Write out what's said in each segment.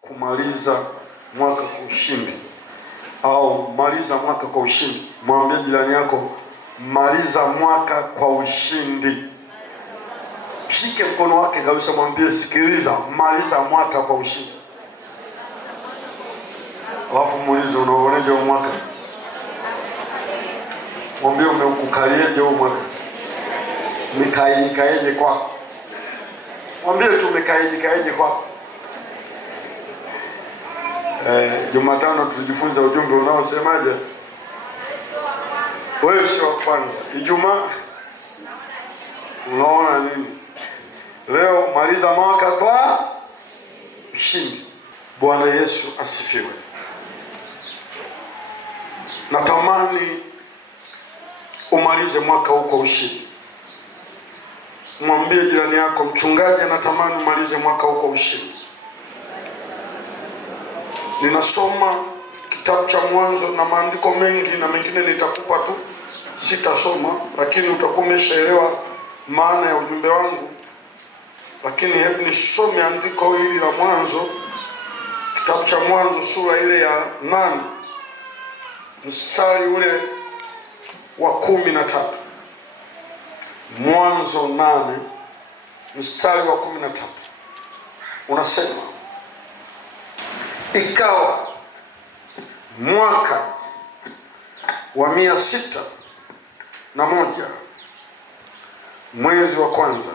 kumaliza mwaka kwa ushindi, au maliza mwaka kwa ushindi. Mwambie jirani yako, maliza mwaka kwa ushindi. Shike mkono wake kabisa, mwambie sikiliza, maliza mwaka kwa ushindi. Alafu muulize, unaoneje huu mwaka? Mwambie umeukalieje huu mwaka? Nikaeje kwako? Mwambie tu nikaeje kwako. Jumatano tulijifunza ujumbe unaosemaje? Wewe sio wa kwanza. Ijumaa unaona nini? Leo maliza mwaka kwa ushindi. Bwana Yesu asifiwe. Natamani umalize mwaka huu kwa ushindi. Mwambie jirani yako, mchungaji anatamani umalize mwaka huu kwa ushindi. Ninasoma kitabu cha Mwanzo na maandiko mengi, na mengine nitakupa tu, sitasoma, lakini utakuwa umeshaelewa maana ya ujumbe wangu. Lakini hebu nisome andiko hili la Mwanzo, kitabu cha Mwanzo sura ile ya 8 mstari ule wa 13. Mwanzo 8 mstari wa 13 unasema, ikawa mwaka wa 601 mwezi wa kwanza,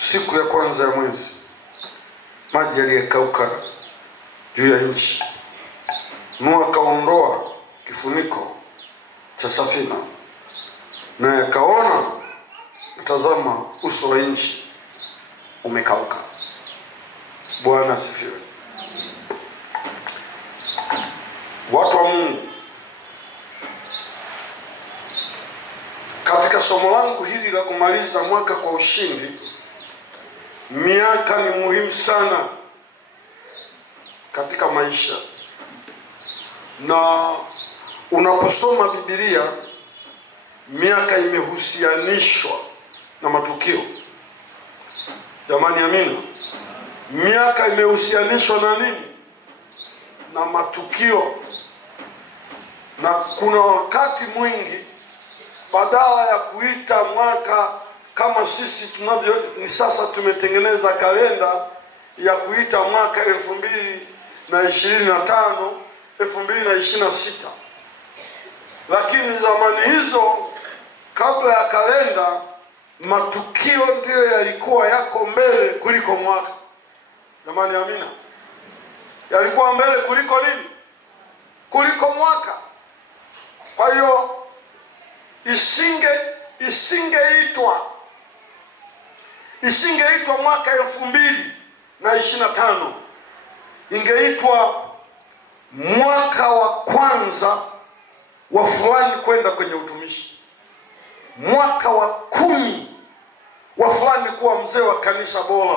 siku ya kwanza ya mwezi, maji yaliyekauka juu ya nchi. Noa akaondoa kifuniko cha safina, naye akaona, natazama, uso wa nchi umekauka. Bwana asifiwe. Watu wa Mungu, katika somo langu hili la kumaliza mwaka kwa ushindi, miaka ni muhimu sana katika maisha. Na unaposoma Biblia, miaka imehusianishwa na matukio. Jamani, amina. Miaka imehusianishwa na nini? Na matukio. Na kuna wakati mwingi badala ya kuita mwaka kama sisi tunavyo ni sasa, tumetengeneza kalenda ya kuita mwaka 2025 2026. Lakini zamani hizo, kabla ya kalenda, matukio ndiyo yalikuwa yako mbele kuliko mwaka. Jamani, amina. Yalikuwa mbele kuliko nini? Kuliko mwaka. Kwa hiyo isingeitwa mwaka 2025, ingeitwa mwaka wa kwanza wa fulani kwenda kwenye utumishi, mwaka wa 10 wa fulani kuwa mzee wa kanisa bora.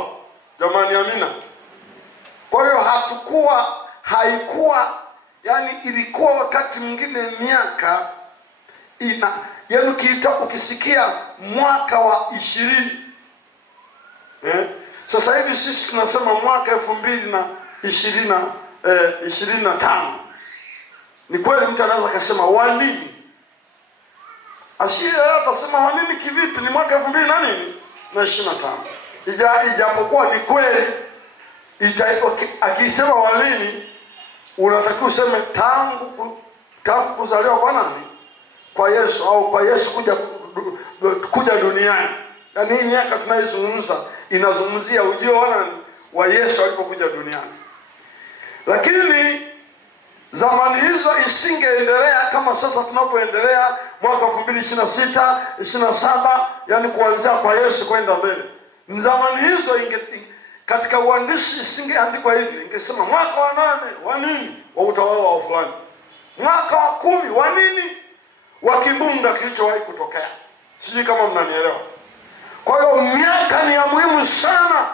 Jamani, amina. Kwa hiyo haikuwa yani, ilikuwa wakati mwingine miaka yani ukisikia mwaka wa 20 sasa hivi sisi tunasema mwaka 2025. Ni kweli mtu anaweza kusema wa nini? Atasema wa nini kivipi? Ni mwaka 2025. Ijapokuwa ni kweli, akisema wa nini, unatakiwa useme tangu kuzaliwa kwa nani? Kwa Yesu, au kwa Yesu kuja duniani. Yaani hii miaka tunayozungumza inazungumzia ujio wa nani? Wa Yesu alipokuja duniani. Lakini zamani hizo isingeendelea kama sasa tunapoendelea mwaka 2026, 27, yani kuanzia kwa Yesu kwenda mbele. Zamani hizo katika uandishi isingeandikwa hivi, ingesema mwaka wa 8 wa nini? Wa utawala wa fulani. Mwaka wa 10 wa nini? Wa kimbunga kilichowahi kutokea. Sijui kama mnanielewa. Kwa hiyo miaka ni ya muhimu sana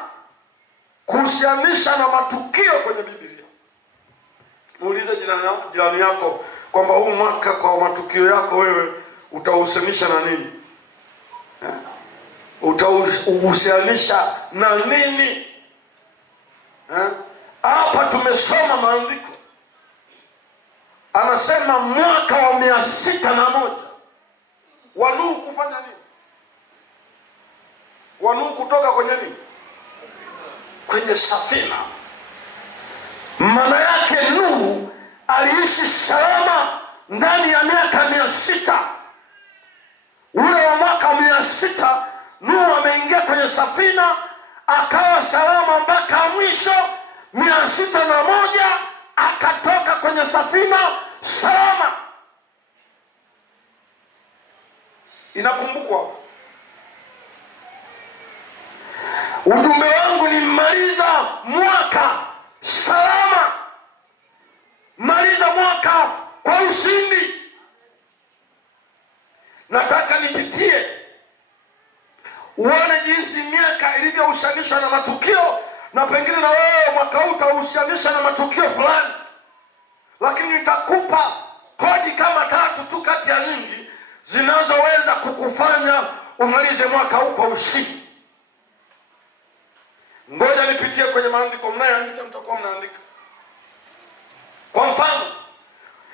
kuhusianisha na matukio kwenye Biblia. Muulize jirani yako kwamba huu mwaka kwa matukio yako wewe utahusianisha na nini? Utahusianisha na nini? amesoma maandiko, anasema mwaka wa 601 wa Nuhu kufanya nini? Wa Nuhu kutoka kwenye nini? Kwenye safina. Maana yake Nuhu aliishi salama ndani ya miaka 600. Ule wa mwaka 600 Nuhu ameingia kwenye safina, akawa salama mpaka mwisho. 601 akatoka kwenye safina salama. Inakumbukwa. Ujumbe wangu ni maliza mwaka salama, maliza mwaka kwa ushindi. Nataka nipitie uone jinsi miaka ilivyohusianishwa na matukio, na pengine na wewe mwaka huu utahusianisha na matukio fulani, lakini nitakupa kodi kama 3 tu kati ya nyingi zinazoweza kukufanya umalize mwaka huu kwa ushindi. Ngoja nipitie kwenye maandiko. Mnayoandika mtakuwa mnaandika. Kwa mfano,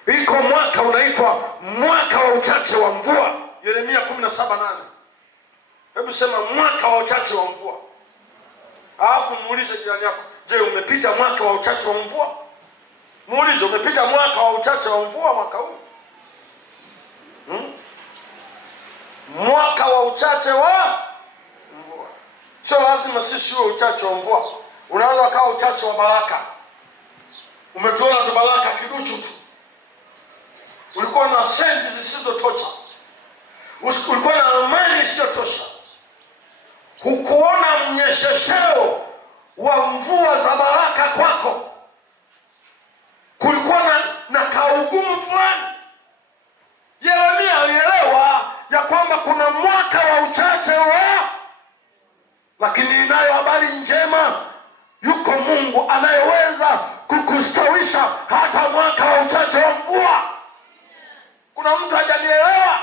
iko mwaka unaitwa mwaka wa uchache wa mvua, Yeremia 17:8. Hebu sema mwaka wa uchache wa mvua. Alafu muulize jirani yako, je, umepita mwaka wa uchache wa mvua? Muulize, umepita mwaka wa uchache wa mvua mwaka huu? Mwaka wa uchache wa mvua. Sio lazima sisi uwe uchache wa mvua. Unaweza kawa uchache wa baraka. Umetuona tu baraka kiduchu tu. Ulikuwa na senti zisizotosha. Ulikuwa na amani isiyotosha. Hukuona mnyeshesheo wa mvua za baraka kwako. Kulikuwa na kaugumu fulani. Yeremia alielewa ya kwamba kuna mwaka wa uchache wa, lakini inayo habari njema. Yuko Mungu anayeweza kukustawisha hata mwaka wa uchache wa mvua. Kuna mtu hajanielewa?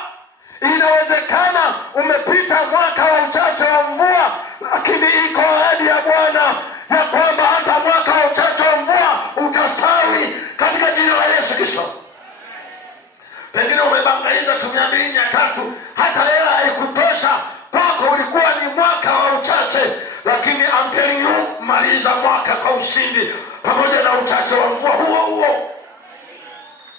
Inawezekana umepita mwaka wa uchache wa mvua, lakini iko ahadi ya Bwana ya kwamba hata mwaka wa uchache wa mvua utastawi katika jina la Yesu Kristo. Pengine umebangaiza tu 200-300, hata hela haikutosha kwako, ulikuwa ni mwaka wa uchache, lakini I'm telling you, maliza mwaka kwa ushindi pamoja na uchache wa mvua huo.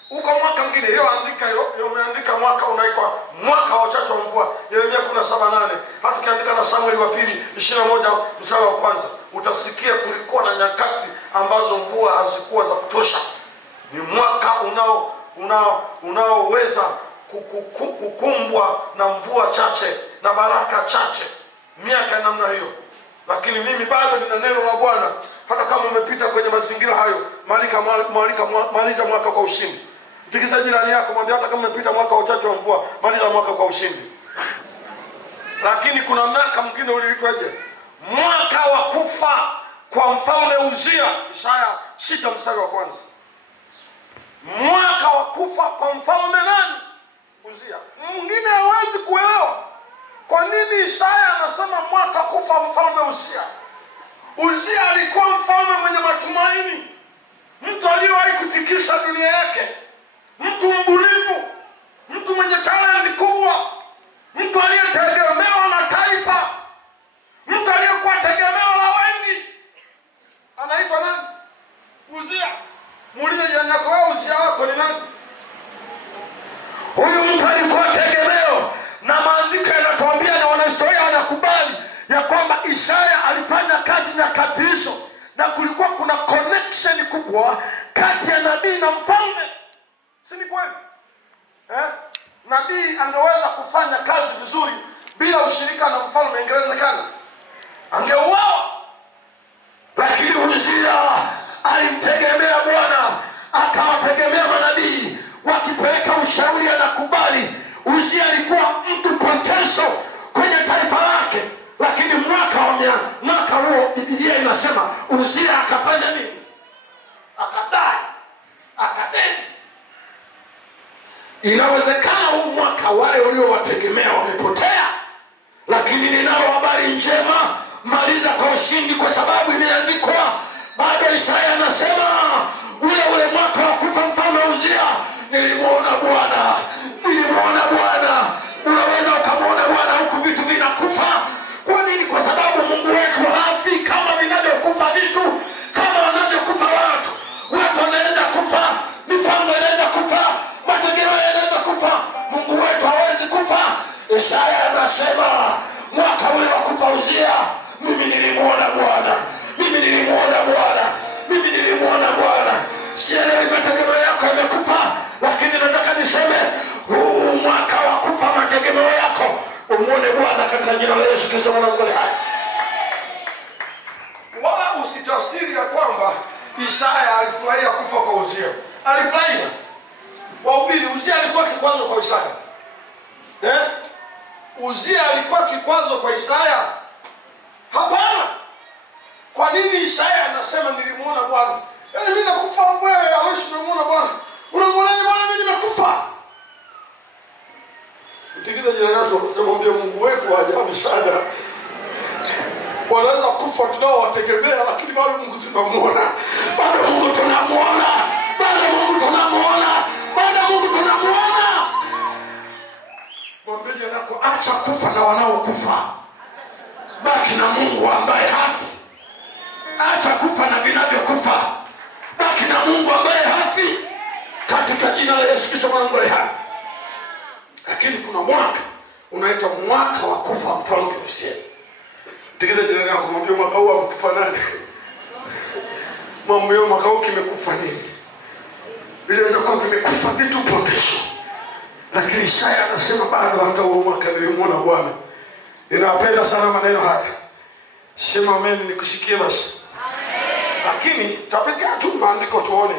Uko mwaka mwingine, hiyo andika hiyo, umeandika mwaka unaitwa mwaka wa uchache wa mvua, Yeremia 17:8. Hata ukiandika na Samueli wa pili 21 mstari wa kwanza, utasikia kulikuwa na nyakati ambazo mvua hazikuwa za kutosha. Ni mwaka unaoweza kukumbwa na mvua chache na baraka chache, miaka namna hiyo. Lakini mimi bado nina neno la Bwana. Hata kama umepita kwenye mazingira hayo, maliza mwaka kwa ushindi. Tikisa jirani yako, mwambie hata kama umepita mwaka uchache wa mvua, maliza mwaka kwa ushindi. Lakini kuna mwaka mwingine uliitwaje? Mwaka wa kufa kwa mfalme Uzia, Isaya 6 mstari wa kwanza. Mwaka wa kufa kwa mfalme nani? Uzia. Mwingine hawezi kuelewa kwa nini Isaya anasema mwaka kufa mfalme Uzia. Uzia alikuwa mfalme mwenye matumaini, mtu aliyewahi kutikisa dunia yake, mtu mbunifu, mtu mwenye talenti kubwa, mtu aliyetegemewa na taifa, mtu aliyekuwa tegemeo la wengi. Anaitwa nani? Uzia. Muulize jirani yako, wewe Uzia wako ni nani? Huyu mtu alikuwa tegemeo, na maandiko yanatuambia na wanahistoria wanakubali ya kwamba Isaya alifanya kazi nyakati hizo, na kulikuwa kuna connection kubwa kati ya nabii na mfalme. Si ni kweli? Nabii angeweza kufanya kazi vizuri bila ushirika na mfalme, ingewezekana? Angeuawa. Lakini Uzia alimtegemea Bwana, akawategemea manabii, wakipeleka ushauri anakubali. Uzia alikuwa mtu potential kwenye taifa lake, lakini mwaka huo Biblia inasema Uzia akafanya nini? Akadeni. Inawezekana huu mwaka wale uliowategemea wamepotea, lakini ninalo habari njema, maliza kwa ushindi, kwa sababu imeandikwa bado. Isaya anasema katika jina la Yesu Kristo mwana wa Mungu hai. Wala usitafsiri ya kwamba Isaya alifurahia kufa kwa Uzia. Alifurahia. Wahubiri, Uzia alikuwa kikwazo kwa Isaya. Uzia alikuwa kikwazo kwa Isaya? Hapana. Kwa nini Isaya anasema nilimuona Bwana? Mimi nakufa wewe, Aloisi unamuona Bwana. Unamuona Bwana, mimi nimekufa. Mtikiza jirani yako kumwambia Mungu wetu wa ajabu sana. Wanaweza kufa tunaowategemea, lakini bado Mungu tunamuona. Bado Mungu tunamuona. Bado Mungu tunamuona. Bado Mungu tunamuona. Mwambie nako acha kufa na wanaokufa. Baki na Mungu ambaye hafi. Acha kufa na vinavyokufa. Baki na Mungu ambaye hafi. Katika jina la Yesu Kristo mwana wa Mungu hai. Lakini kuna mwaka unaitwa mwaka wa kufa mfalme Uzia. Tikiza jirani yako mwambie mwaka huu amekufa nani? Mwambie mwaka huu kimekufa nini? Bila kwa kimekufa vitu potesho. Lakini Isaya anasema bado hata huo mwaka nilimuona Bwana. Ninapenda sana maneno haya. Sema amen nikusikie basi. Amen. Lakini tutapitia tu maandiko tuone.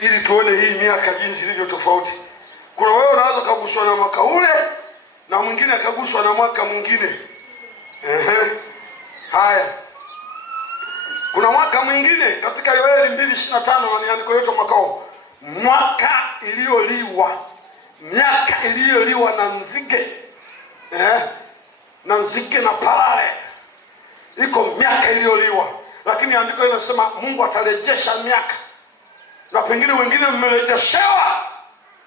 Ili tuone hii miaka jinsi ilivyo tofauti. Kuna wewe unaweza kuguswa na mwaka ule na mwingine akaguswa na mwaka mwingine. Haya. Kuna mwaka mwingine katika Yoeli 2:25 na niandiko yote mwaka huu. Mwaka iliyoliwa. Miaka iliyoliwa na nzige. Na nzige na parare. Iko miaka iliyoliwa. Lakini andiko linasema Mungu atarejesha miaka. Na pengine wengine mmerejeshewa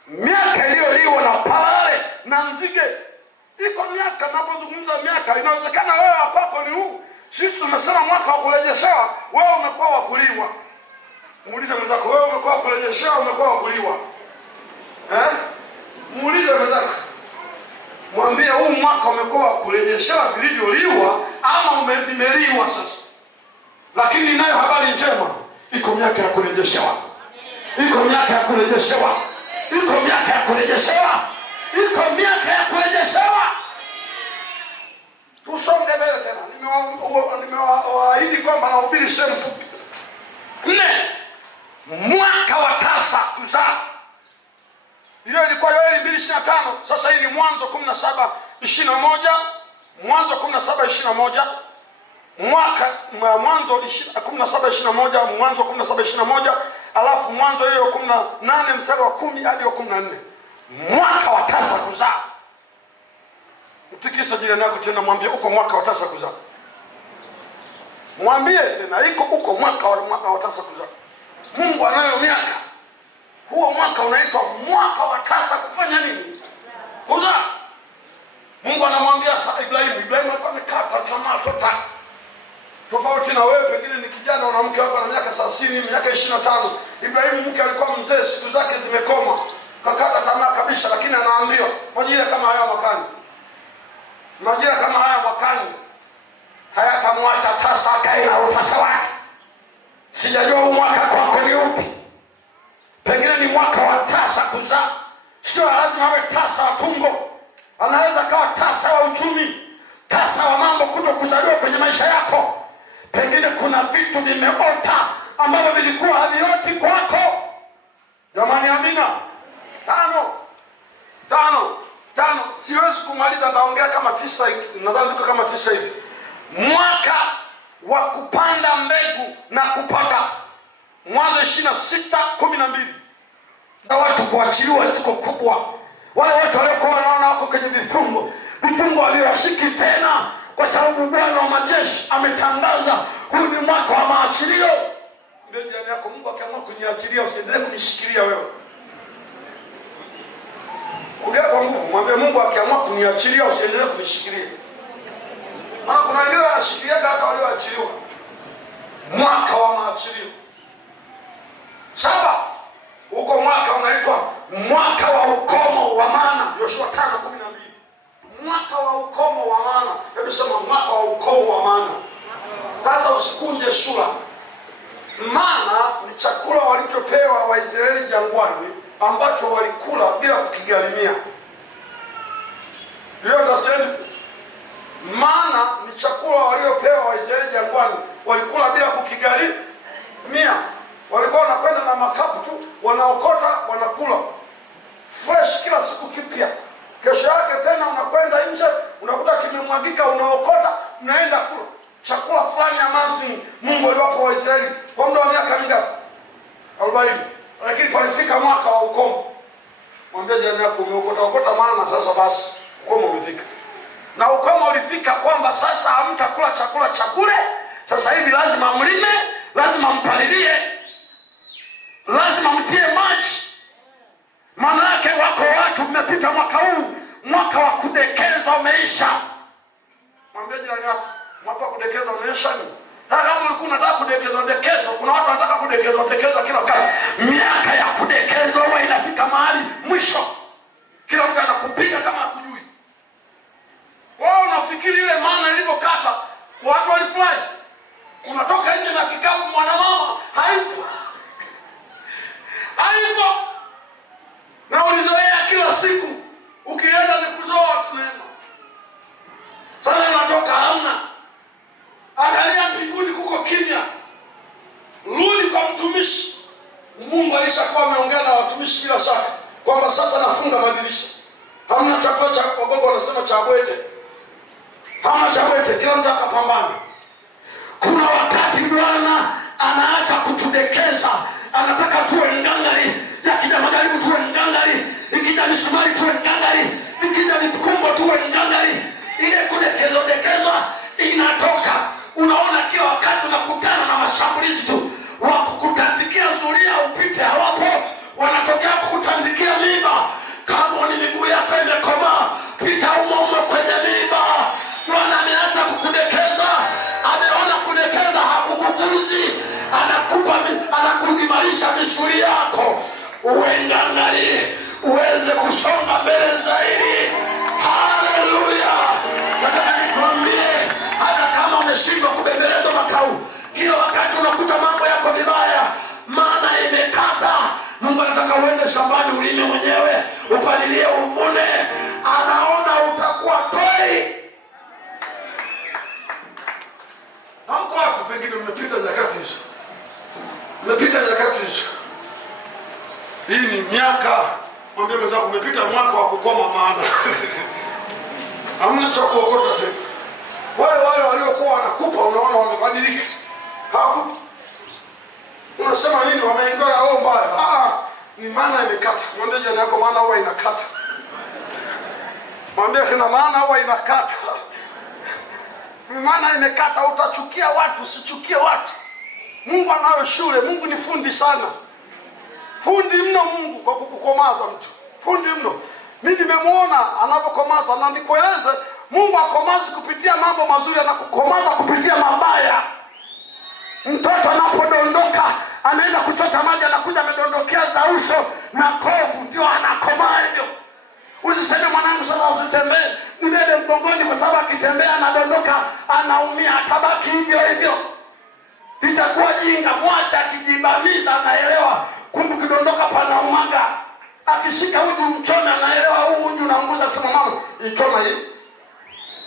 miaka iliyoliwa na parare na nzige. Iko miaka, napozungumza miaka, inawezekana wewe kwako ni huu. Sisi tumesema mwaka wa kurejeshewa, wewe umekuwa wa kuliwa. Muulize mwenzako, wewe umekuwa wa kurejeshewa, umekuwa wa kuliwa? Muulize mwenzako. Mwambie huu mwaka umekuwa wa kurejeshewa vilivyoliwa ama umevimeliwa sasa. Lakini nayo habari njema, iko miaka ya kurejeshewa. Iko miaka ya kurejeshewa. Iko miaka ya kurejeshewa. Iko miaka ya kurejeshewa. Tusonge mbele tena. Nimewaahidi kwamba nahubiri sehemu fupi. 4. Mwaka wa tasa kuzaa. Hiyo ilikuwa Yoeli 2:25. Sasa hii ni Mwanzo 17:21. Mwanzo 17:21. Mwanzo 17:21, Mwanzo 17:21, alafu Mwanzo hiyo 18 mstari wa 10 hadi wa 14. Mwaka wa tasa kuzaa. Mtikisa jirani yako tena mwambie uko mwaka wa tasa kuzaa. Mwambie tena iko uko mwaka wa tasa kuzaa. Mungu anayo miaka. Huo mwaka unaitwa mwaka wa tasa kufanya nini? Kuzaa. Mungu anamwambia Ibrahimu alikuwa amekata tamaa total. Tofauti na wewe pengine ni kijana una mke wako na miaka 30, miaka 25. Ibrahimu mke alikuwa mzee, siku zake zimekoma. Kakata tamaa kabisa, lakini anaambiwa majira kama haya mwakani. Majira kama haya mwakani hayatamwacha tasa akae na utasa wake. Sijajua huu mwaka kwako ni upi. Pengine ni mwaka wa tasa kuzaa. Sio lazima awe tasa wa tumbo. Anaweza kawa tasa wa uchumi, tasa wa mambo kutokuzaliwa kwenye maisha yako. Pengine kuna vitu vimeota ambavyo vilikuwa havioti kwako. Jamani amina. 5. Siwezi kumaliza, naongea kama 9, nadhani niko kama 9 hivi. Mwaka wa kupanda mbegu na kupata. Mwanzo 26:12. Na watu kuachiliwa riziki kubwa. Wale watu waliokuwa wanaona wako kwenye vifungo haviwashiki tena, kwa sababu Bwana wa majeshi ametangaza huu ni mwaka wa maachilio. Ndio jirani yako, Mungu akiamua kuniachilia usiendelee kunishikilia wewe. Ongea kwa nguvu, mwambie Mungu akiamua kuniachilia usiendelee kunishikilia. Maana kuna wengine wanashikilia hata walioachiliwa. Mwaka wa maachilio. 7. Huko mwaka unaitwa mwaka wa ukomo wa maana. Yoshua 5:12. Mwaka wa ukomo wa maana. Hebu sema mwaka wa ukomo wa maana. Sasa usikunje sura. Maana ni chakula walichopewa Waisraeli jangwani ambacho walikula bila kukigharimia. You understand? Mana ni chakula waliopewa Waisraeli jangwani, walikula bila kukigharimia. Walikuwa wanakwenda na makapu tu, wanaokota, wanakula fresh kila siku kipya. Kesho yake tena unakwenda nje, unakuta kimemwagika, unaokota, unaenda kula. Chakula fulani amazing Mungu aliwapa Waisraeli kwa muda wa miaka mingapi? 40. Lakini palifika mwaka wa ukomo. Mwambie jirani yako umeokota maana sasa basi ukomo umefika. Na ukomo ulifika kwamba sasa hamtakula chakula cha kule. Sasa hivi lazima mlime, lazima mpalilie, lazima mtie maji. Maana yake wako watu mmepita mwaka huu, mwaka wa kudekeza umeisha. Mwambie jirani yako mwaka wa kudekeza umeisha ni. Kama ulikuwa unataka kudekezwa, kuna watu wanataka kudekezwa kila wakati. Miaka ya kudekezwa huwa inafika mahali mwisho. Kila mtu anakupiga kama hakujui. Wao unafikiri ile maana ilivyokata, watu walifurahi. Unatoka nje na kikapu mwanamama, haipo. Haipo. Na ulizoea kila siku, ukienda ni kuzoa tunaenda. Sasa unatoka hamna. Angalia mbinguni kuko kimya. Rudi kwa mtumishi. Mungu alishakuwa ameongea na watumishi bila shaka kwamba sasa nafunga madirisha. Hamna chakula cha Wagogo wanasema cha bwete. Hamna cha bwete, kila mtu akapambana. Kuna wakati Bwana anaacha kutudekeza, anataka tuwe ngangari. Yakija majaribu tuwe ngangari, ikija misumari tuwe ngangari, ikija mikumbo tuwe ngangari. Ile kudekezwa inatoka. Unaona kila wakati unakutana na mashambulizi tu. Wakukutandikia zulia upite hawapo, wanatokea kukutandikia mimba. Kama ni miguu yako imekomaa, pita umo kwenye mimba. Bwana ameacha kukudekeza, ameona kudekeza hakukukuzi, anakuimarisha misuli yako. Uwe ngangari, uweze kusonga mbele zaidi. Haleluya. Nataka nikwambie, hata kama umeshindwa kubembelezwa makao, kila wakati unakuta mambo yako vibaya, maana imekata. Mungu anataka uende shambani ulime mwenyewe, upalilie, uvune. Anaona utakuwa toi. Hamko hapo, pengine mmepita nyakati hizo. Mmepita nyakati hizo. Hii ni miaka, mwambie mwenzako umepita mwaka wa kukoma maana. Hamna cha kuokota tena. Wale waliokuwa wanakupa unaona wamebadilika. Hawakupi. Unasema nini wameingia roho mbaya? Ni maana imekata. Mwambie jirani yako maana huwa inakata. Mwambie tena maana huwa inakata. Ni maana imekata, utachukia watu, usichukie watu. Mungu anayo shule, Mungu ni fundi sana. Fundi mno Mungu kwa kukukomaza mtu. Fundi mno. Mimi nimemuona anapokomaza, na nikueleze Mungu akomazi kupitia mambo mazuri, anakukomaza kupitia mabaya. Mtoto anapodondoka, anaenda kuchota maji, anakuja amedondokea za uso na kovu, ndio anakomaa hivyo. Usiseme mwanangu sasa usitembee, nibebe mgongoni kwa sababu akitembea anadondoka, anaumia, atabaki hivyo hivyo. Itakuwa jinga, mwacha akijibamiza anaelewa kumbe kidondoka panaumaga. Akishika uji mchome anaelewa huu uji unaunguza, sema mama, ichoma hii.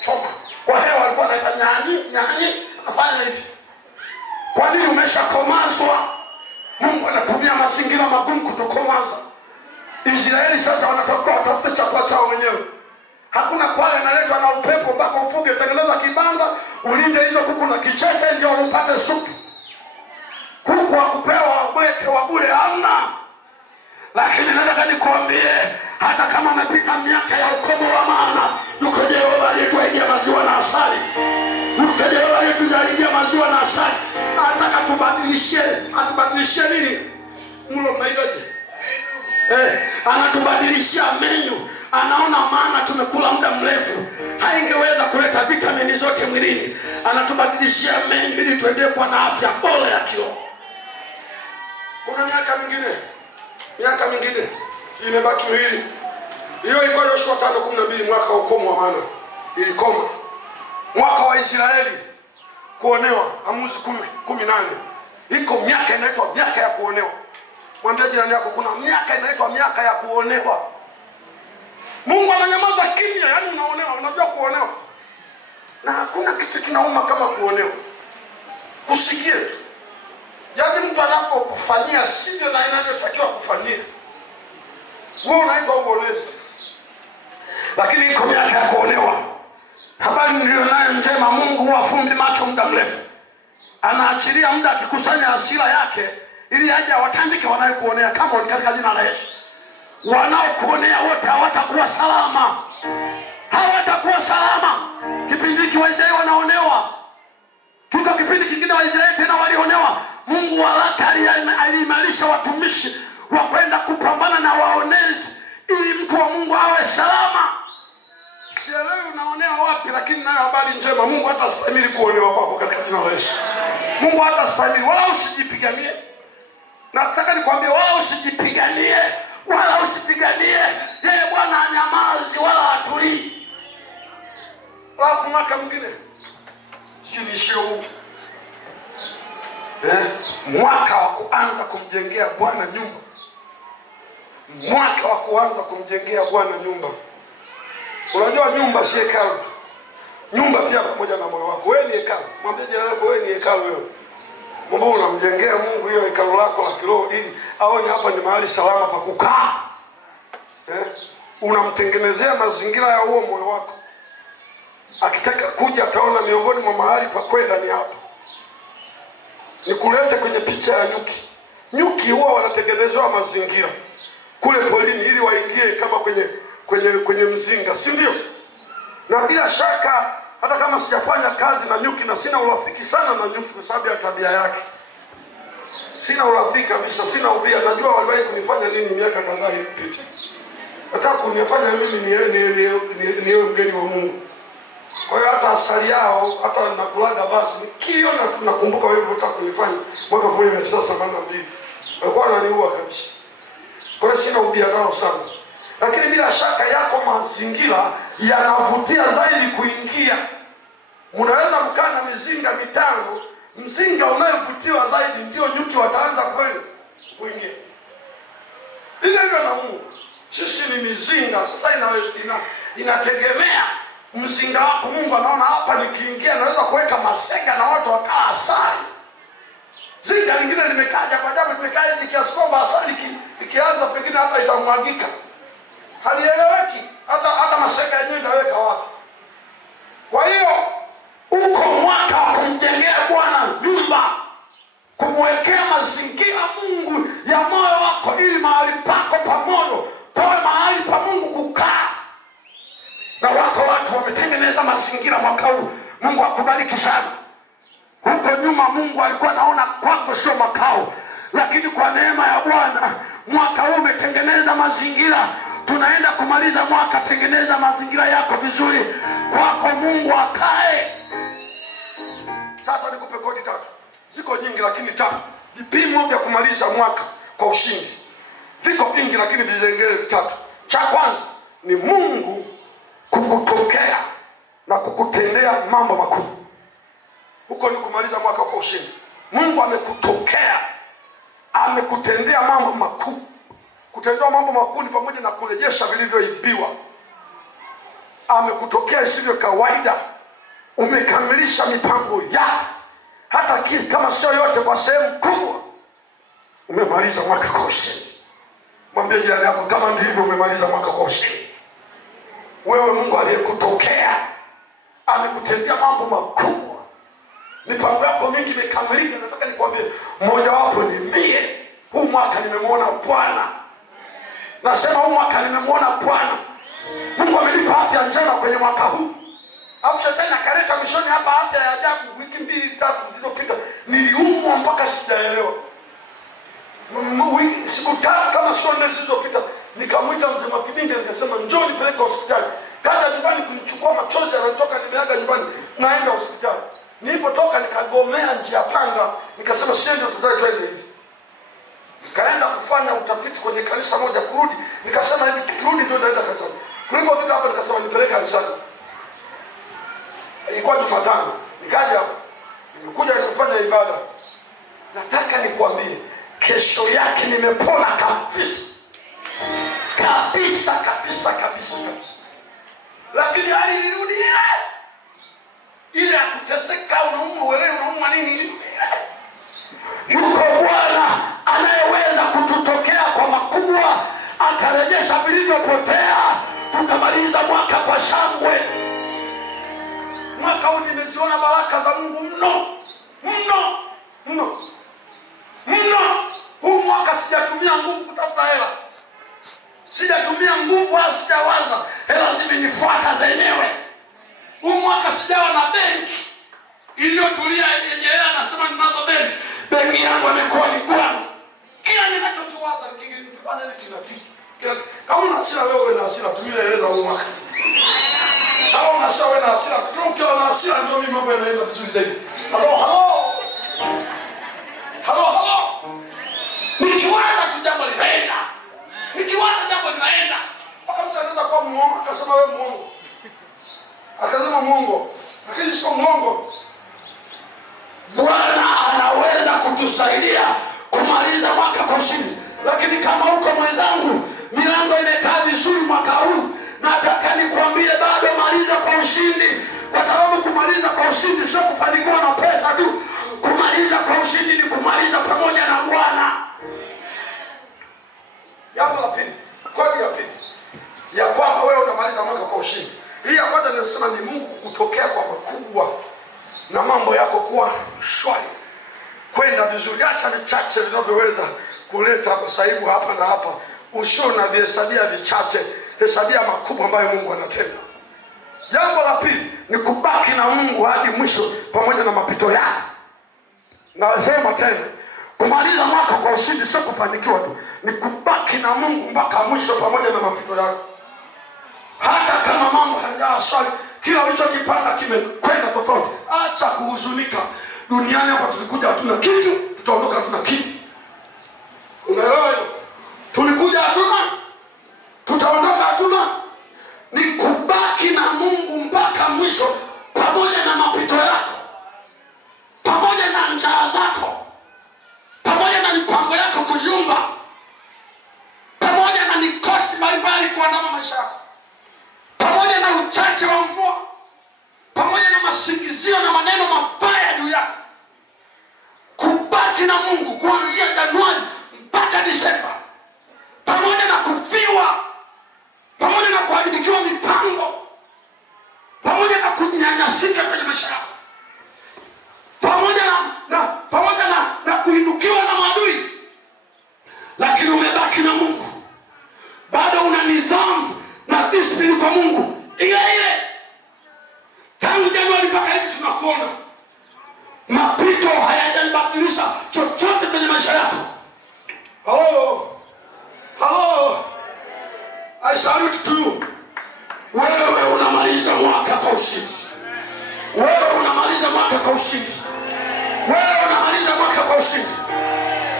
Choma. Kwa hewa walikuwa wanaita nyani, anafanya hivi. Kwa nini? Umeshakomazwa. Mungu anatumia mazingira magumu kutukomaza. Israeli sasa wanatoka watafute chakula chao wenyewe. Hakuna kwale analetwa na upepo mpaka ufuge, tengeneza kibanda, ulinde hizo kuku na kicheche ndio upate supu. Kuku wa kupewa bweke wa bure hamna. Lakini nataka nikwambie, hata kama umepita miaka ya ukomo wa maana, yuko Jehova aliyetuahidia maziwa na asali. Yuko Jehova aliyetuahidia maziwa na asali. Anataka atubadilishie nini? Mlo mnaitaje? Anatubadilishia menyu. Anaona maana tumekula muda mrefu, haingeweza kuleta vitamini zote mwilini. Anatubadilishia menyu ili tuendelee kuwa na afya bora ya kiroho. Kuna miaka mingine imebaki miwili. Hiyo ilikuwa Yoshua 5:12, mwaka wa ukomo wa maana. Ilikoma mwaka wa Israeli kuonewa. Amuzi 10:18. Iko miaka inaitwa miaka ya kuonewa. Mwambie jirani yako kuna miaka inaitwa miaka ya kuonewa. Mungu ananyamaza kimya, yani unaonewa, unajua kuonewa. Na hakuna kitu kinauma kama kuonewa. Kusikie tu. Yaani mtu anapokufanyia sivyo na inavyotakiwa kufanyia, wewe unaitwa uonezi. Lakini iko miaka ya kuonewa. Habari nilionayo njema, Mungu huwafumbi macho muda mrefu. Anaachilia muda akikusanya hasira yake ili aje awatandike wanaokuonea, kama katika jina la Yesu. Wanaokuonea wote hawatakuwa salama. Hawatakuwa salama. Kipindi hiki Waisraeli wanaonewa. Kiko kipindi kingine Waisraeli tena walionewa. Mungu haraka aliimarisha watumishi wa kwenda kupambana na waonezi ili mtu wa Mungu awe salama. Sielewi unaonea wapi, lakini nayo habari njema, Mungu hata stahimili kuonewa kwako katika jina la Yesu. Mungu hata stahimili, wala usijipiganie. Nataka nikwambie, wala usijipiganie, wala usipiganie. Yeye Bwana anyamazi wala atulii. Alafu mwaka mwingine sio huu. Mwaka wa kuanza kumjengea Bwana nyumba. Mwaka wa kuanza kumjengea Bwana nyumba. Unajua nyumba si hekalu. Nyumba pia pamoja na moyo wako. Wewe ni hekalu. Mwambie jirani yako wewe ni hekalu wewe. Mungu unamjengea Mungu hiyo hekalu lako la kiroho ili aone hapa ni mahali salama pa kukaa. Unamtengenezea mazingira ya huo moyo wako. Akitaka kuja ataona miongoni mwa mahali pa kwenda ni hapa. Nikulete kwenye picha ya nyuki. Nyuki huwa wanatengenezewa mazingira kule polini ili waingie kama kwenye mzinga, si ndio? Na bila shaka hata kama sijafanya kazi na nyuki na sina urafiki sana na nyuki kwa sababu ya tabia yake. Sina urafiki kabisa, sina ubia. Najua waliwahi kunifanya nini miaka kadhaa iliyopita. Nataka kunifanya mimi niwe mgeni wa Mungu. Kwa hiyo hata asali yao, hata nakulaga basi nikiona tunakumbuka wewe unataka kunifanya mwaka 1982. Walikuwa wananiua kabisa. Kwa hiyo sina ubia nao sana. Lakini bila shaka yako mazingira yanavutia zaidi kuingia. Mnaweza mkaa na mizinga mitano, mzinga unayovutiwa zaidi ndio nyuki wataanza kuingia. Hivyo na Mungu. Sisi ni mizinga. Sasa inategemea mzinga wako. Mungu anaona hapa nikiingia naweza kuweka masega na watu wakaa asali. Zinga lingine limekaja kwa ajabu, limekaja kiasi kwamba asali ikianza pengine hata itamwagika. Halieleweki. Hata masega yenyewe ndaweka wapi. Kwa hiyo uko mwaka wa kumjengea Bwana nyumba, kumwekea mazingira Mungu ya moyo wako ili mahali pako pa moyo pawe mahali pa Mungu kukaa. Na wako watu wametengeneza mazingira mwaka huu. Mungu akubariki sana. Huko nyuma Mungu alikuwa anaona kwako sio makao, lakini kwa neema ya Bwana mwaka huu umetengeneza mazingira. Tunaenda kumaliza mwaka, tengeneza mazingira yako vizuri kwako Mungu akae. Sasa nikupe kodi 3. Ziko nyingi lakini 3. Vipimo vya kumaliza mwaka kwa ushindi. Viko vingi lakini vizengele 3. Cha kwanza ni Mungu kukutokea na kukutendea mambo makubwa. Huko ni kumaliza mwaka kwa ushindi. Mungu amekutokea, amekutendea mambo makubwa. Kutendea mambo makubwa ni pamoja na kurejesha vilivyoibiwa. Amekutokea isivyo kawaida. Umekamilisha mipango yako. Hata kama sio yote, kwa sehemu kubwa umemaliza mwaka kwa ushindi. Mwambie jirani yako kama ndivyo umemaliza mwaka kwa ushindi. Wewe Mungu aliyekutokea amekutendea mambo makubwa. Mipango yako mingi imekamilika. Nataka nikwambie mmoja wapo ni mie. Huu mwaka nimemwona Bwana. Nasema huu mwaka nimemwona Bwana. Mungu amenipa afya njema kwenye mwaka huu. Alafu shetani akaleta mishoni hapa afya ya ajabu. Wiki 2-3 zilizopita niliumwa mpaka sijaelewa. Siku 3 kama sio 4 zilizopita nikamwita mzee Makibinge nikasema njoo nipeleke hospitali. Kaja nyumbani kunichukua machozi yanatoka, nimeaga nyumbani naenda hospitali. Nilipotoka nikagomea njia panda, nikasema siende hospitali, twende hivi. Nikaenda kufanya utafiti kwenye kanisa moja, kurudi nikasema hivi kirudi ndio naenda kanisa. Kulipofika hapa nikasema nipeleke kanisani. Ilikuwa Jumatano. Nikaja hapa. Nimekuja kufanya ibada. Nataka nikwambie kesho yake nimepona kabisa. Kabisa. Lakini hali ilirudi ile. ile ya kuteseka, unaumwa uelewe unaumwa nini. Yuko Bwana anayeweza kututokea kwa makubwa, akarejesha vilivyopotea, tutamaliza mwaka kwa shangwe. Mwaka huu nimeziona baraka za Mungu mno mno mno mno. Huu mwaka sijatumia nguvu kutafuta hela, sijatumia nguvu wala sijawaza, hela zimenifuata zenyewe. Huu mwaka sijawa na benki iliyotulia yenye hela nasema ninazo benki. Benki yangu amekuwa ni Bwana. Kila ninachokiwaza nikifanya hivi kinatiki. Kama una hasira wewe na hasira tumia hela za mwaka. Kama una hasira wewe na hasira, ukiwa na hasira ndio mimi mambo yanaenda vizuri zaidi. Halo. Nikiwaza tu jambo linaenda. Mpaka mtu anaweza kuwa muongo akasema wewe muongo. Akasema muongo. Lakini sio muongo. Bwana anaweza kutusaidia kumaliza mwaka kwa ushindi. Lakini kama uko mwenzangu, milango imekaa vizuri mwaka huu, nataka nikwambie bado maliza kwa ushindi. Kwa sababu kumaliza kwa ushindi sio kufanikiwa na pesa tu. Kumaliza kwa ushindi ni kumaliza pamoja na Bwana. Jambo la pili, kodi ya pili ya kwamba wewe unamaliza mwaka kwa ushindi. Hii ya kwanza nimesema ni Mungu kutokea kwa makubwa na mambo yako kuwa shwari, kwenda vizuri. Acha vichache vinavyoweza kuleta masaibu hapa na hapa, ushuru na vihesabia vichache, hesabia makubwa ambayo Mungu anatenda. Jambo la pili ni kubaki na Mungu hadi mwisho pamoja na mapito yako. Nasema tena, kumaliza mwaka kwa ushindi sio kufanikiwa tu, ni kubaki na Mungu mpaka mwisho pamoja na mapito yako. Hata kama mambo hayajawa shwari, kila ulichokipanga kimekwenda tofauti, acha kuhuzunika. Duniani hapa tulikuja hatuna kitu, tutaondoka hatuna kitu. Unaelewa hiyo? Tulikuja hatuna, tutaondoka hatuna. Ni kubaki na Mungu mpaka mwisho pamoja na mapito yako, pamoja na njaa zako, pamoja na mipango yako kuyumba, pamoja na mikosi mbalimbali kuandama maisha yako, pamoja na uchache wa mvua, pamoja na masingizio na maneno mabaya juu yako. Kubaki na Mungu kuanzia Januari mpaka Disemba, pamoja na kufiwa, pamoja na kuharibikiwa mipango, pamoja na kunyanyasika kwenye maisha yako, pamoja na kuinukiwa na maadui, lakini umebaki na Mungu. Bado una nidhamu na discipline kwa Mungu ile. Tangu Januari mpaka hivi tunakuona mapito hayajabadilisha chochote kwenye maisha yako. Hello. I salute to you. Wewe unamaliza mwaka kwa ushindi.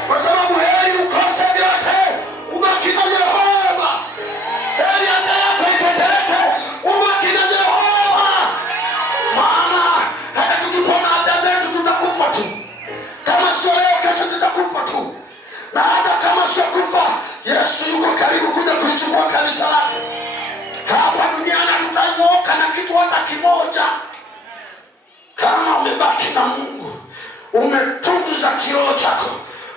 Kwa sababu heri ukose vyote, ubaki na Yehova. Heri afya yako itetereke, ubaki na Yehova. Maana hata tukipona afya zetu tutakufa tu. Kama sio leo, kesho tutakufa tu. Na hata kama sio kufa, Yesu yuko karibu kuja kulichukua kanisa lake. Hapa duniani tutang'oka na kitu hata kimoja. Kama umebaki na Mungu, umetunza kiroho chako,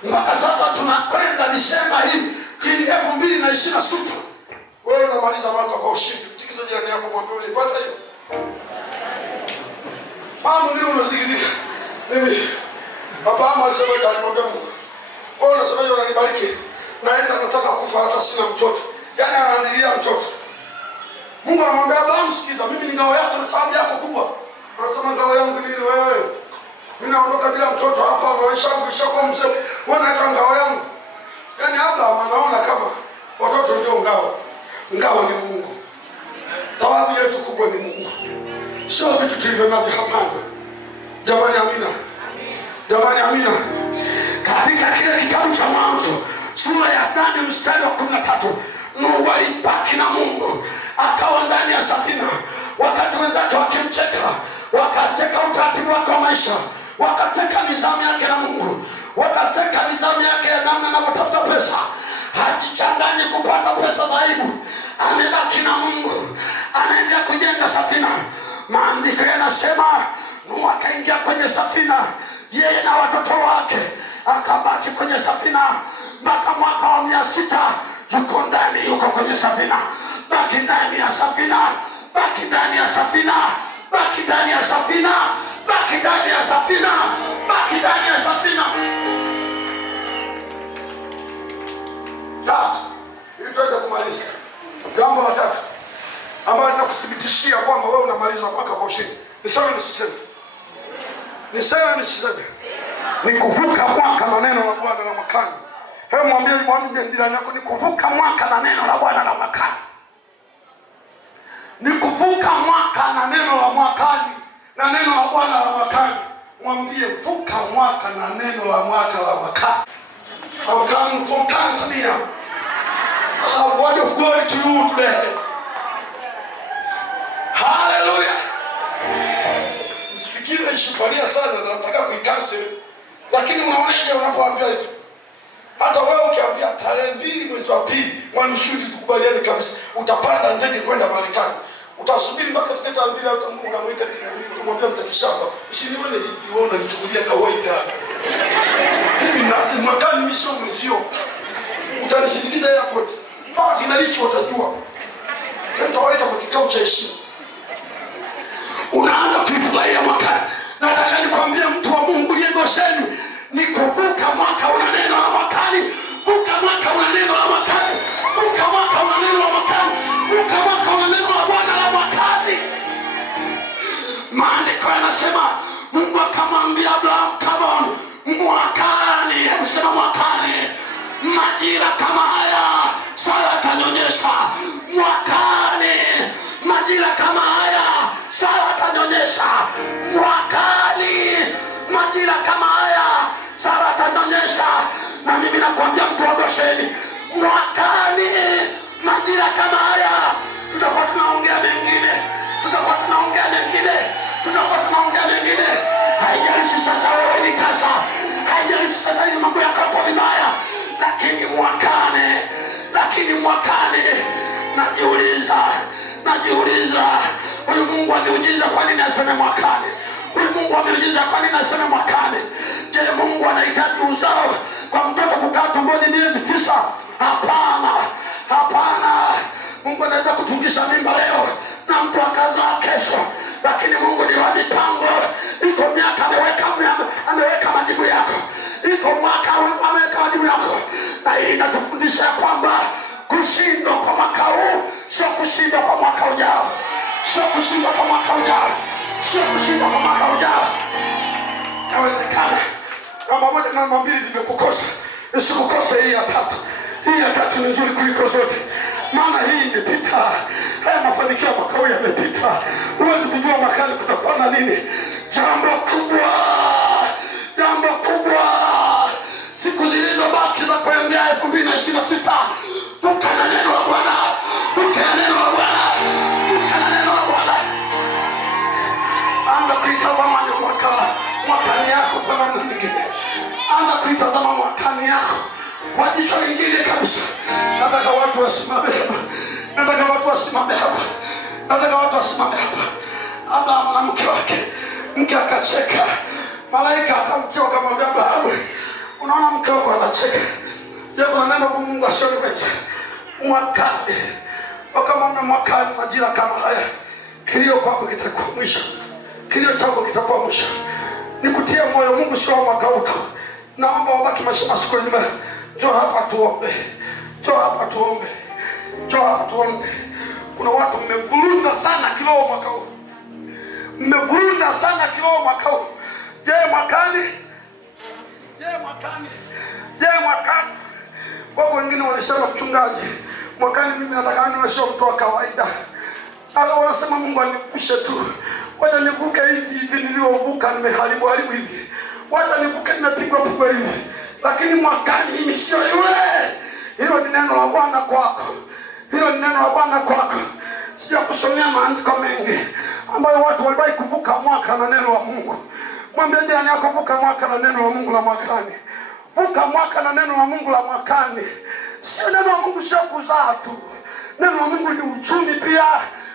mpaka sasa tunakwenda Disemba hii 2026, wewe unamaliza mwaka kwa ushindi. Tikiza jirani yako mwambie unapata hiyo. Mama mwingine unazigidika. Mimi baba alisema alimwambia Mungu, wewe unasema yeye unanibariki, naenda nataka kufa hata sina mtoto. Yaani ananilia mtoto. Mungu anamwambia Abraham, sikiza, mimi ni ngao yako na fahamu yako kubwa. Anasema ngao yangu ni wewe. Mimi naondoka bila mtoto hapa, maisha yangu ishakuwa mzee. Wewe unaitwa ngao yangu. Yaani Abraham anaona kama watoto ndio ngao. Ngao ni Mungu. Thawabu yetu kubwa ni Mungu. Sio vitu tulivyo navyo, hapana. Jamani amina. Jamani amina. Katika kile kitabu cha Mwanzo sura ya 8 mstari wa 13, Nuhu alibaki na Mungu, akawa ndani ya safina. Wakati wenzake wakimcheka, wakacheka utaratibu wake wa maisha, wakateka nizamu yake na Mungu, wakateka nizamu yake namna anavyotafuta pesa, hajichanganyi kupata pesa za aibu. Amebaki na Mungu, anaendelea kujenga safina. Maandiko yanasema Nuhu akaingia kwenye safina, yeye na watoto wake, akabaki kwenye safina mpaka mwaka wa 600. Yuko ndani, yuko kwenye safina. Baki ndani ya safina, baki ndani ya safina, baki ndani ya safina, baki ndani ya safina, baki ndani ya safina. Tatu, ili tuende kumaliza. Jambo la tatu ambalo linakuthibitishia kwamba wewe unamaliza mwaka kwa ushindi. Niseme nisiseme? Niseme nisiseme? Ni kuvuka mwaka na neno la Bwana la mwakani. Hebu mwambie jirani yako, ni kuvuka mwaka na neno la Bwana la mwakani. Ni kuvuka mwaka na neno la mwakani, na neno la Bwana la mwakani. Mwambie, vuka mwaka na neno la mwaka la mwakani. I'm coming from Tanzania. I have word of God to you today. Hallelujah. Nisifikiri ishipalia sana na nataka kuikansel. Lakini unaoneje unapoambia hivi? Hata wewe ukiambia tarehe 2 mwezi wa 2, mwanamshuti tukubaliane kabisa, utapanda ndege kwenda Marekani. Utasubiri mpaka ifike tarehe 2 unamwita kumwambia mzee Kishamba, "Usinione hivi wewe unanichukulia kawaida." Mimi na mwakani mimi sio. Utanisindikiza airport. Mpaka kinalicho utajua. Ndio waita kwa kikao cha heshima. Unaanza kuifurahia mwaka. Nataka nikwambie mtu wa Mungu aliye Gosheni, ni kuvuka mwaka una neno la mwakani. Vuka mwaka una neno la mwakani. Vuka mwaka una neno la mwakani. Vuka mwaka una neno la Bwana la mwakani. Maandiko yanasema Mungu akamwambia Abraham, "Come on, mwakani." Hebu sema mwakani. Majira kama haya Sara atanyonyesha. Mwakani majira kama haya Sara atanyonyesha. Mwakani majira kama haya Sara atanyonyesha. Na mimi nakwambia mtu wa Gosheni, mwakani majira kama haya tutakuwa tunaongea mengine, tutakuwa tunaongea mengine, tutakuwa tunaongea mengine. Haijalishi sasa wewe ni kasa, haijalishi sasa hivi mambo yako kwa vibaya, lakini mwakani najiuliza, huyu Mungu ameujiza kwa nini aseme mwakani? Huyu Mungu ameujiza kwa nini aseme mwakani? Je, Mungu anahitaji uzao kwa mtoto kukaa tumboni miezi 9? Hapana. Mungu anaweza kutungisha mimba leo na mtu akazaa kesho, lakini Mungu ni wa mipango. Iko miaka ameweka majibu yako. Iko mwaka ameweka majibu yako. Na hii inatufundisha kwamba kushindwa kwa mwaka huu sio kushindwa kwa mwaka ujao. Sio kushindwa kwa mwaka ujao. Sio kushindwa kwa mwaka ujao. Inawezekana namba 1 na namba 2 zimekukosa. Usikukose hii ya tatu. Hii ya tatu ni nzuri kuliko zote. Maana hii imepita. Haya mafanikio mwaka huu yamepita. Huwezi kujua mwakani kutakuwa na nini. Jambo kubwa. Siku zilizobaki za kuendea 2026. Vuka na neno la Bwana. Vuka na neno la Bwana. Vuka na neno la Bwana. Anza kuitazama mwakani yako kwa namna nyingine. Anza kuitazama mwakani yako kwa jicho lingine kabisa. Nataka watu wasimame hapa. Abraham na mke wake. Mke akacheka. Malaika akamjia akamwambia Abraham, "Unaona mke wako anacheka. Je, kuna neno kwa Mungu asioniweza?" Mwakani. Wakamwambia mwakani majira kama haya kilio kwako kitakuwa mwisho. Kilio chako kitakuwa mwisho. Nikutie moyo, Mungu sio mwaka huu. Naomba wabaki masiku nyuma. Njoo hapa tuombe. Kuna watu mmevurunda sana kiroho mwaka huu. Je, mwakani? Wako wengine walisema, "Mchungaji, mwakani mimi nataka niwe sio mtu wa kawaida." Wanasema Mungu anivushe tu. Wacha nivuke hivi niliovuka nimeharibu hivi. Wacha nivuke nimepigwa hivi. Lakini mwakani mimi sio yule. Hilo ni neno la Bwana kwako. Sijakusomea maandiko mengi ambayo watu waliwahi kuvuka mwaka na neno la Mungu. Mwambie jirani yako, vuka mwaka na neno la Mungu la mwakani. Vuka mwaka na neno la Mungu la mwakani. Sio neno la Mungu sio kuzaa tu. Neno la Mungu ni uchumi pia.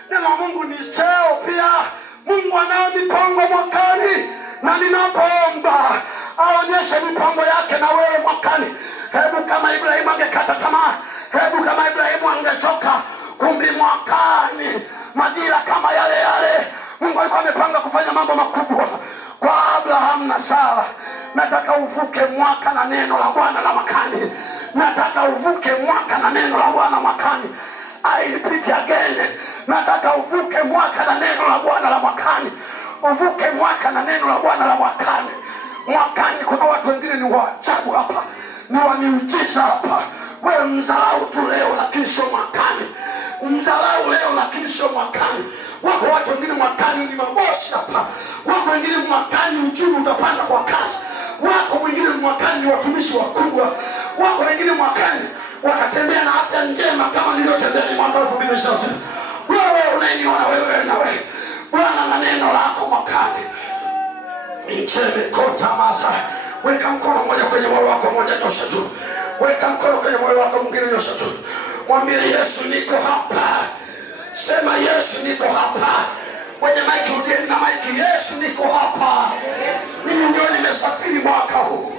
Neno la Mungu ni cheo pia. Mungu anayo mipango mwakani, na ninapoomba aonyeshe mipango yake na wewe mwakani. Hebu kama Ibrahimu angekata tamaa, hebu kama Ibrahimu angechoka, kumbi mwakani majira kama yale yale Mungu alikuwa amepanga kufanya mambo makubwa kwa Abraham na Sara. Nataka uvuke mwaka na neno la Bwana la mwakani. Nataka uvuke mwaka na neno la Bwana mwakani. I repeat again. Nataka uvuke mwaka na neno la Bwana la mwakani. Uvuke mwaka na neno la Bwana la mwakani. Mwakani kuna watu wengine ni waajabu hapa, ni wa miujiza hapa. Wewe mzalau tu leo lakini sio mwakani. Mzalau leo lakini sio mwakani. Wako watu wengine mwakani ni mabosi hapa. Wako wengine mwakani uchumi utapanda kwa kasi. Wako wengine mwakani ni watumishi wakubwa. Wako wengine mwakani watatembea na afya njema kama niliyotembea ni mwaka 2026. Wewe unaniona wewe na wewe. Bwana na neno lako mwakani. Incheme kota masa. Weka mkono mmoja kwenye moyo wako, mmoja nyosha tu. Weka mkono kwenye moyo wako, mwingine nyosha tu. Mwambie Yesu niko hapa. Sema Yesu niko hapa. Kwenye maiki ujeni na maiki, Yesu niko hapa. Mimi ndio nimesafiri mwaka huu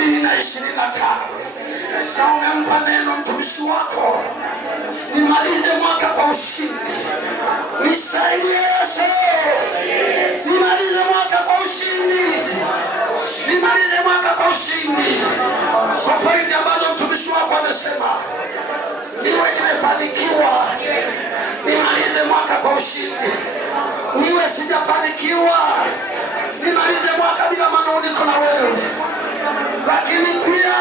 2025. Na umempa neno mtumishi wako, nimalize mwaka kwa ushindi. Nisaidie Yesu, nimalize mwaka kwa ushindi. Nimalize mwaka kwa ushindi. Kwa pointi ambazo mtumishi wako amesema, niwe nimefanikiwa. Nimalize mwaka kwa ushindi. Niwe sijafanikiwa, nimalize mwaka bila manuniko na wewe. Lakini pia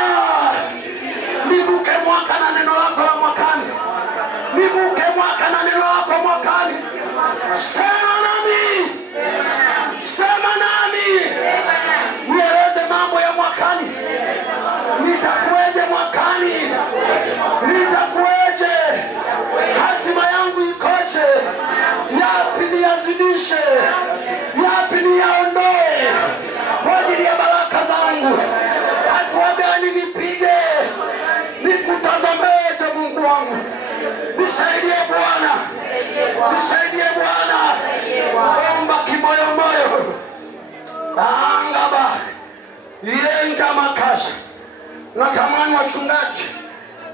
nivuke mwaka na neno lako la mwakani. Nivuke mwaka na neno lako mwakani. Sema nami. Sema nami. Nieleze mambo ya mwakani. Nitakueje mwakani? Nitakueje? Hatima yangu ikoje? Yapi niyazidishe? Yapi niyaondoe kwa ajili ya baraka zangu? Hatua gani nipige? Nikutazameje Mungu wangu? Nisaidie Bwana. Nisaidie Bwana. Omba kimoyo moyo. Angaba. Yenga makasha. Natamani wachungaji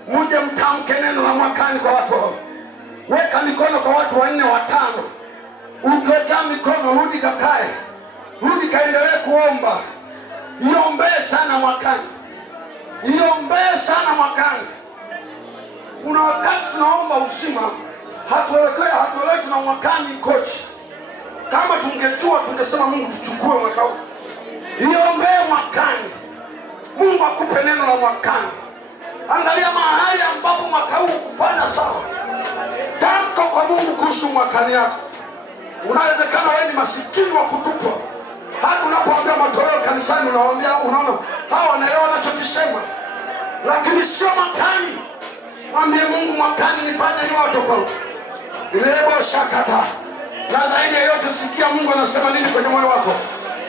muje mtamke neno la mwakani kwa watu hao. Weka mikono kwa watu 4 5. Ukiweka mikono rudi kakae. Rudi kaendelee kuomba. Iombee sana mwakani. Iombee sana mwakani. Kuna wakati tunaomba uzima, hatuelekei tuna mwakani kochi. Kama tungejua tungesema Mungu tuchukue mwaka huu. Iombee mwakani. Mungu akupe neno la mwakani. Angalia mahali ambapo mwaka huu kufanya sawa. Tamka kwa Mungu kuhusu mwakani yako. Unawezekana wewe ni masikini wa kutupwa. Hata unapoambia matoleo kanisani unawaambia, unaona hawa wanaelewa wanachokisema. Lakini sio mwakani. Mwambie Mungu mwakani nifanye niwe tofauti. Lebo shakata. Na zaidi ya yote sikia Mungu anasema nini kwenye moyo wako.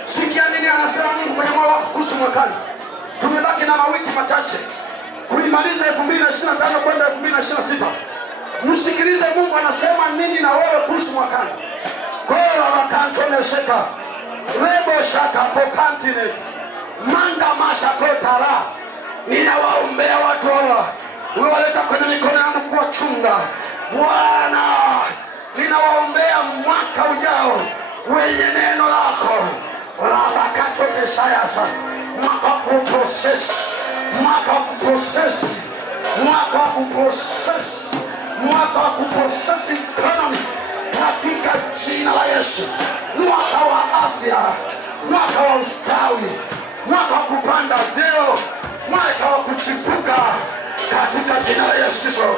Sikia nini anasema Mungu kwenye moyo wako kuhusu mwakani. Tumebaki na mawiki machache kuimaliza 2025 kwenda 2026. Msikilize Mungu anasema nini na wewe kuhusu mwakani. Kola wakantone sheka. Lebo shaka po continent. Manda masha kotara. Ninawaombea watu hawa. Uwaleta kwenye mikono yangu kuwachunga. Bwana, ninawaombea mwaka ujao wenye neno lako. Rabakatone sayasa. Mwaka wa kuprocess. Mwaka wa kuprocess. Mwaka wa kuprocess. Mwaka wa kuprocess economy. Katika jina la Yesu. Mwaka wa afya. Mwaka wa ustawi. Mwaka wa kupanda vyeo. Mwaka wa kuchipuka. Katika jina la Yesu Kristo.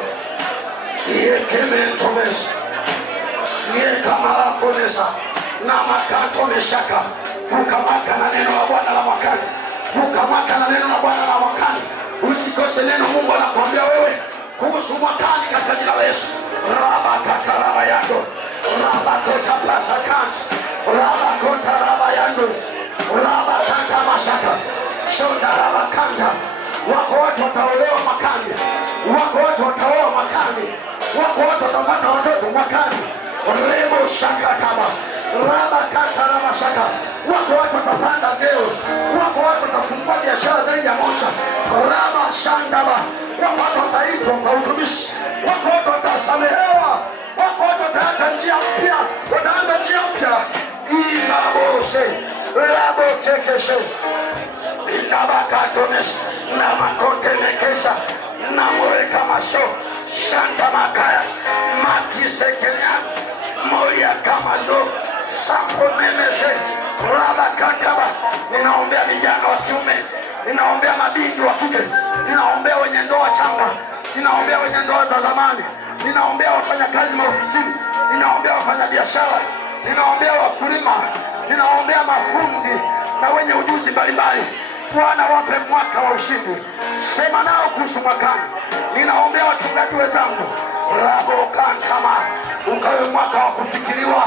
Yekementomesa. Yekamarakonesa. Na makantomeshaka. Vuka mwaka na neno la Bwana la mwakani. Vuka mwaka na neno la Bwana la mwakani. Usikose neno Mungu anakuambia wewe kuhusu mwakani katika jina la Yesu. Rabakataraba yando. Rabakota pasakanta. Rabakota rabayandos. Rabakanta mashaka. Shonda rabakanta. Wako watu wataolewa mwakani. Wako watu wataoa mwakani. Wako watu watapata watoto mwakani. Rebo shakataba. Raba kata raba shaka. Wako watu watapanda vyeo. Wako watu watafungua biashara zaidi ya moja. Raba shandaba. Wako watu wataitwa kwa utumishi. Wako watu watasamehewa. Wako watu wataanza njia mpya. Wataanza njia mpya. Inabose. Rabo chekeshe. Inabakatonesh. Namakotenekesha. Namoreka masho. Shanta makaya. Makisekenya. Moria kamazo. Sapo nemese. Raba kakaba. Ninaombea vijana wa kiume. Ninaombea mabinti wa kike. Ninaombea wenye ndoa changa. Ninaombea wenye ndoa za zamani. Ninaombea wafanyakazi maofisini. Ninaombea wafanyabiashara. Ninaombea wakulima. Ninaombea mafundi na wenye ujuzi mbalimbali. Bwana wape mwaka wa ushindi. Sema nao kuhusu mwakani. Ninaombea wachungaji wenzangu. Rabo kantama. Ukawe mwaka wa kufikiriwa.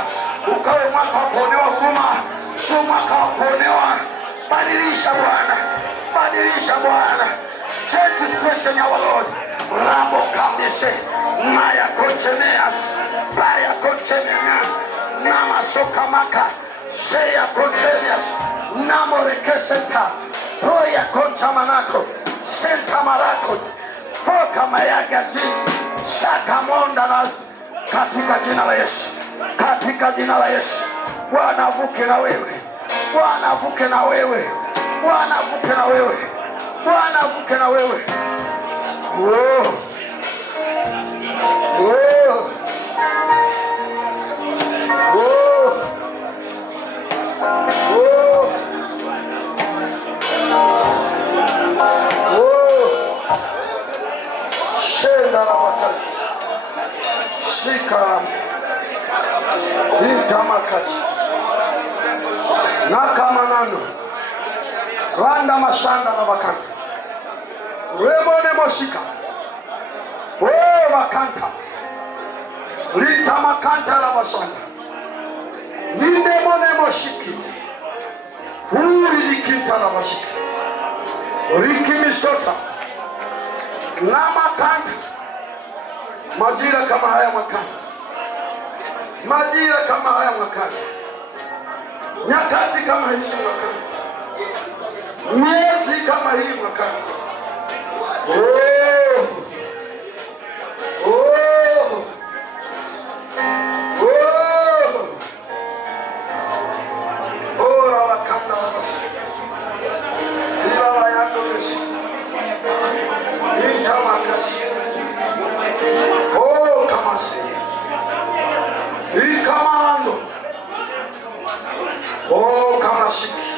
Ukawe mwaka wa kuonewa huruma. Sio mwaka wa kuonewa. Badilisha Bwana. Badilisha Bwana. Change the situation ya Lord. Rabo kamise. Maya kochemea. Baya kochemea. Nama sokamaka. Seya kochemias. Namo rekesenta. Roya konchamanako. Senta marako. Foka mayagazi. Shaka mondanas. Katika jina la Yesu. Katika jina la Yesu. Bwana avuke na wewe. Bwana avuke na wewe. Bwana avuke na wewe. Bwana avuke na wewe. Oh. Oh. Oh. Oh. Oh. Shenda na wakati. Shika. Intamakati. Nakamanano. Randa mashanda na wakati. Remone moshika. Oh makanta. Lita makanta la mashanda. Ninde mone moshikiti. Huri likinta la mashika. Riki misota. Na makanta. Majira kama haya mwakani. Majira kama haya mwakani. Nyakati kama hizi mwakani. Miezi kama hii mwakani. Oh. Oh. Oh. Oh, la wakanda la basi. Ila la yando besi. Ita wakati. Oh, kama siti. Hii kama ando. Oh, kama shiki.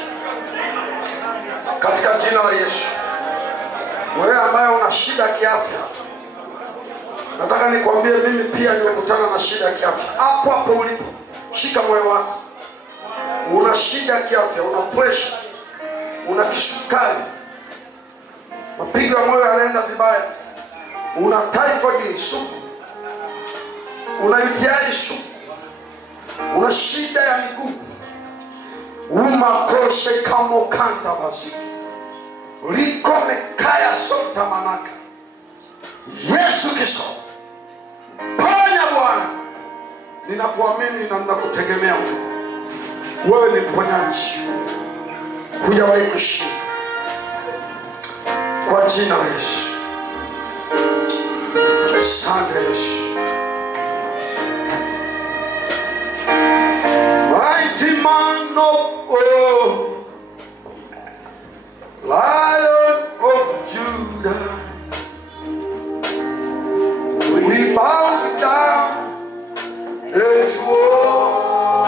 Katika jina la Yesu. Wewe ambaye una shida kiafya, nataka nikwambie mimi pia nimekutana na shida ya kiafya. Hapo hapo ulipo, shika moyo wako. Una shida ya kiafya, una pressure, una kisukari, mapigo ya moyo yanaenda vibaya, una typhoid sugu, una UTI sugu, una shida ya miguu, umakoshe kama kanta basi. Liko mekaya sota manaka. Yesu Kristo. Ponya Bwana. Ninakuamini na ninakutegemea. Wewe ni mponyaji. Hujawahi kushinda. Kwa jina la Yesu. Asante Yesu. Mighty man of oh. Lion of Judah, we bow down and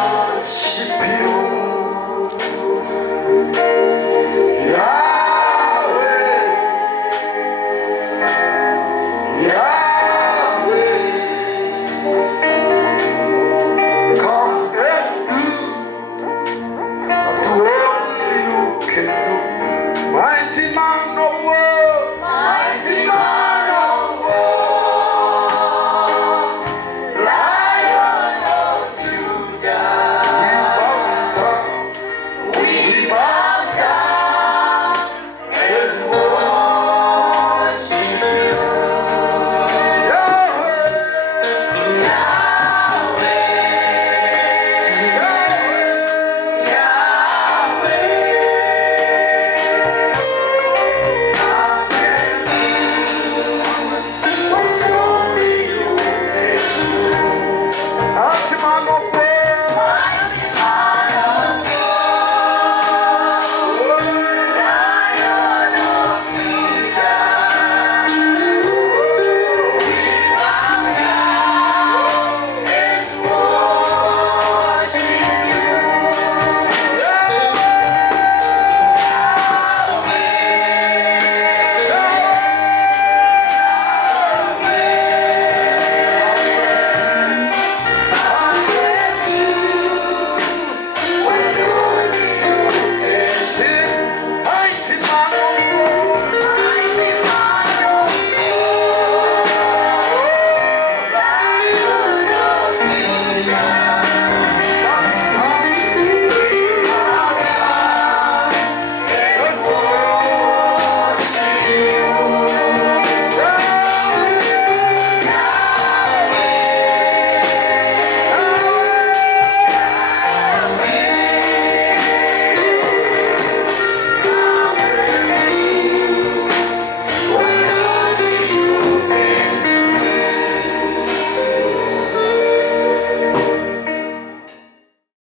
worship you. Yahweh, Yahweh, come and do what only you can do. Mighty man of war.